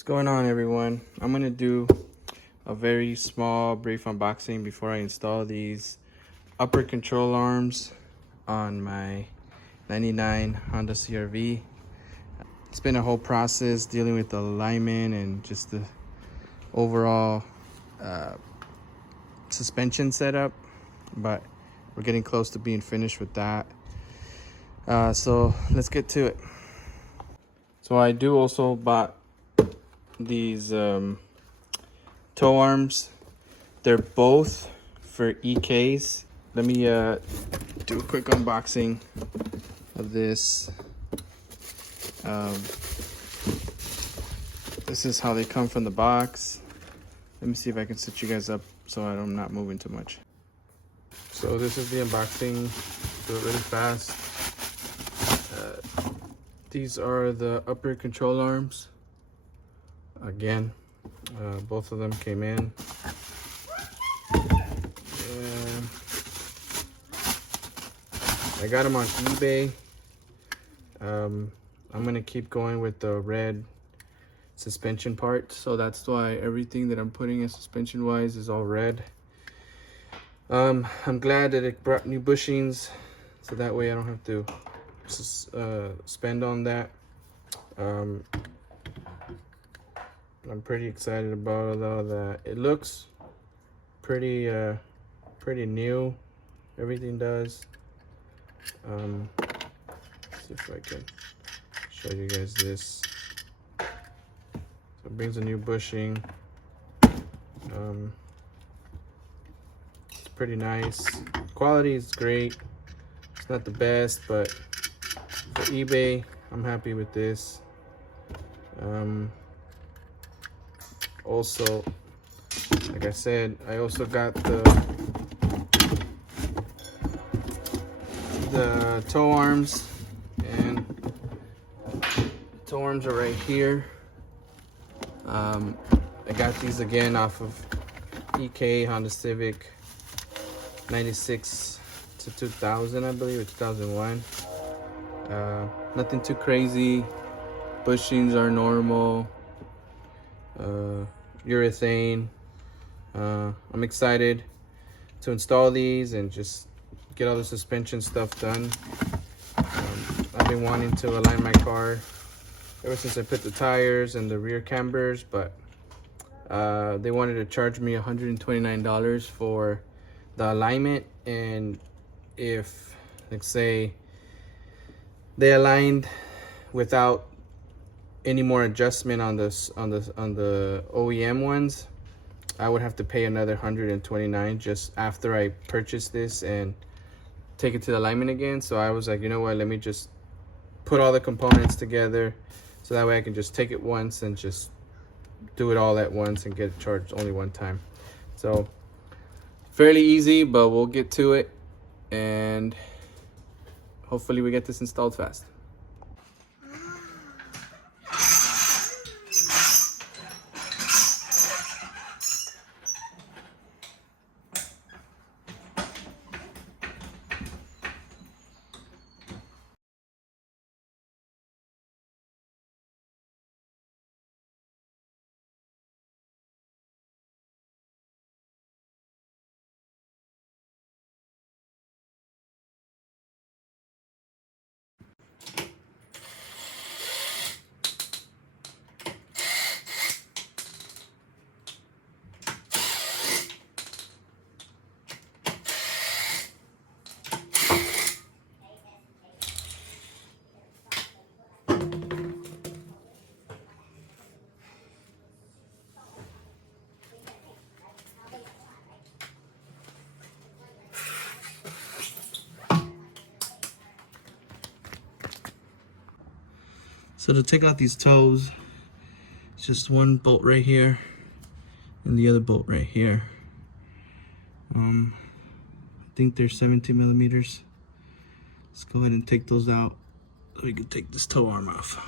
What's going on, everyone? I'm gonna do a very small brief unboxing before I install these upper control arms on my 99 Honda CR-V. It's been a whole process dealing with the alignment and just the overall suspension setup, but we're getting close to being finished with that. So let's get to it. So I do also bought these toe arms. They're both for EKs. Let me do a quick unboxing of this. This is how they come from the box. Let me see if I can set you guys up so I'm not moving too much. So this is the unboxing. Do it really fast. These are the upper control arms. Again, both of them came in. I got them on eBay. I'm gonna keep going with the red suspension part, so that's why everything that I'm putting in suspension wise is all red. I'm glad that it brought new bushings, so that way I don't have to spend on that. I'm pretty excited about it, though. That it looks pretty new. Everything does. Let's see if I can show you guys this. So it brings a new bushing. It's pretty nice. Quality is great. It's not the best, but for eBay, I'm happy with this. Also, like I said, I also got the toe arms, and toe arms are right here. I got these again off of EK Honda Civic 96 to 2000, I believe, or 2001. Nothing too crazy. Bushings are normal. Urethane. I'm excited to install these and just get all the suspension stuff done. I've been wanting to align my car ever since I put the tires and the rear cambers, but they wanted to charge me $129 for the alignment, and if, let's say, they aligned without any more adjustment on this on the OEM ones, I would have to pay another $129 just after I purchase this and take it to the alignment again. So I was like, you know what, let me just put all the components together so that way I can just take it once and just do it all at once and get charged only one time. So fairly easy, but we'll get to it and hopefully we get this installed fast. So to take out these toes, it's just one bolt right here and the other bolt right here. I think they're 17 millimeters. Let's go ahead and take those out so we can take this toe arm off.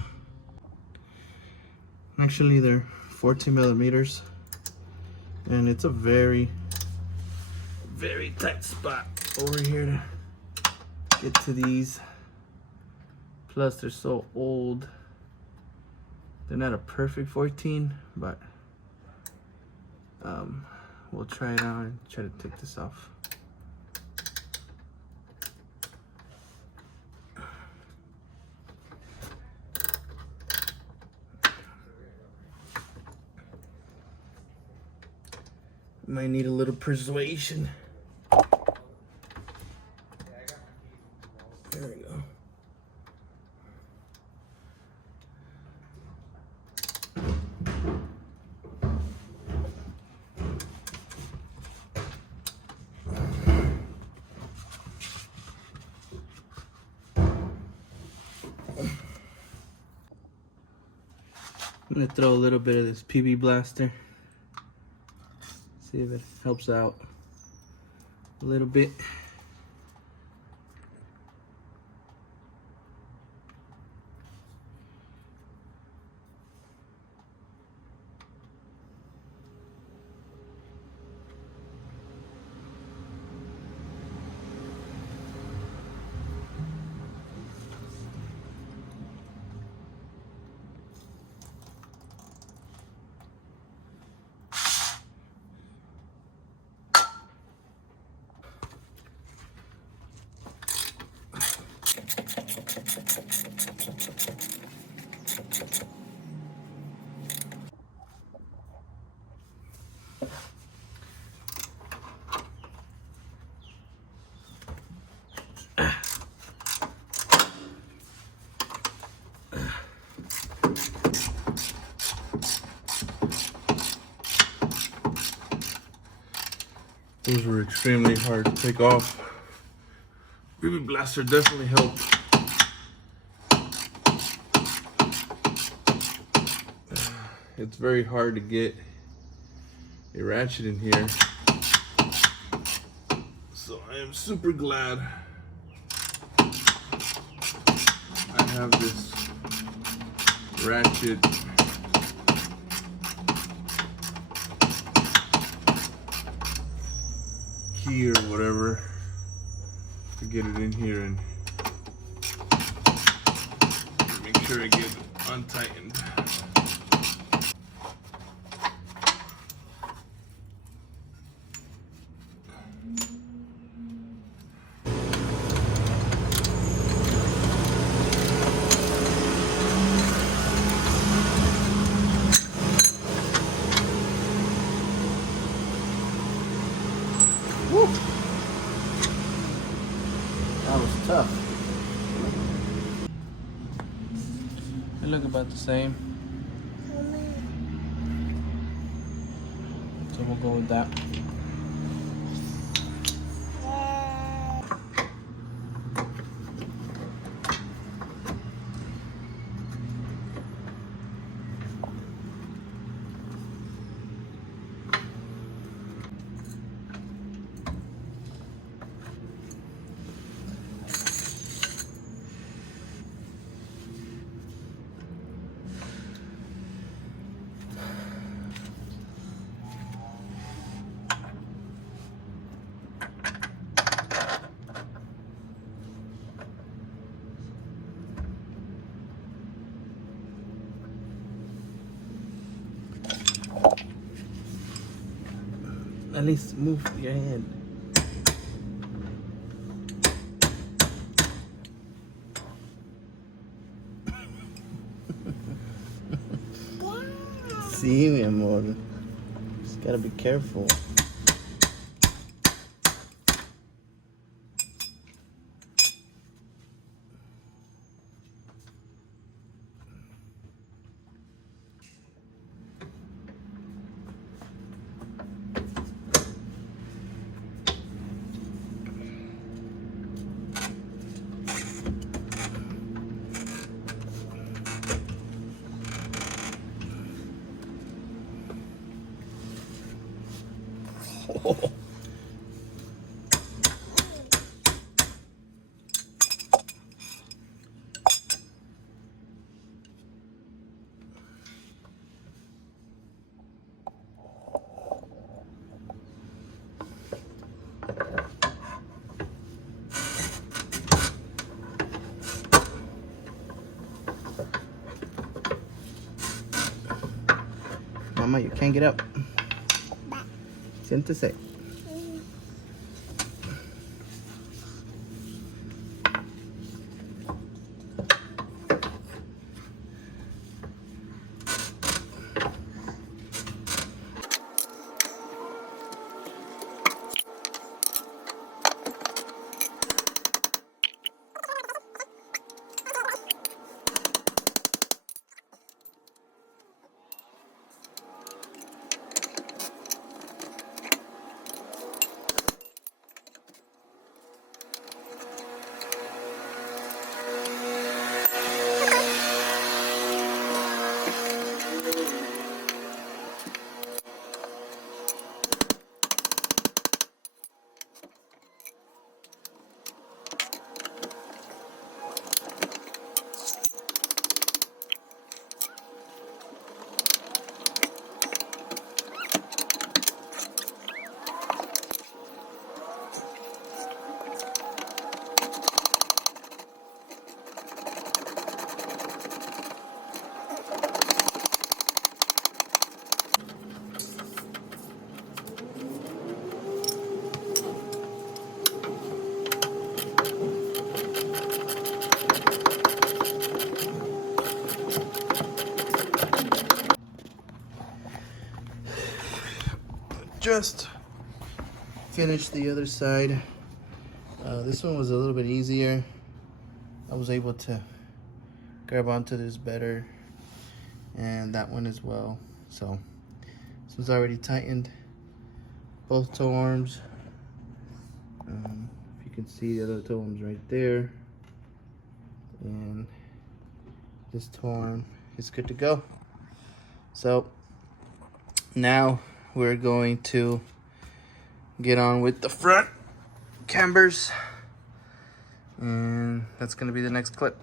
Actually, they're 14 millimeters, and it's a very tight spot over here to get to these. Plus, they're so old They're not a perfect 14, but we'll try it out and try to take this off. Might need a little persuasion. There we go. I'm gonna throw a little bit of this PB Blaster. See if it helps out a little bit. Those were extremely hard to take off. PB Blaster definitely helped. It's very hard to get a ratchet in here. So I am super glad I have this ratchet key or whatever to get it in here and make sure I get it untightened. Woo. That was tough. They look about the same. So we'll go with that. At least move your hand. Sí, mi amor. Just gotta be careful. Mama, you can't get up. Siéntese. Just finished the other side. This one was a little bit easier. I was able to grab onto this better, and that one as well. So this one's already tightened, both toe arms. If you can see, the other toe arm's right there, and this toe arm is good to go. So now we're going to get on with the front cambers, and that's going to be the next clip.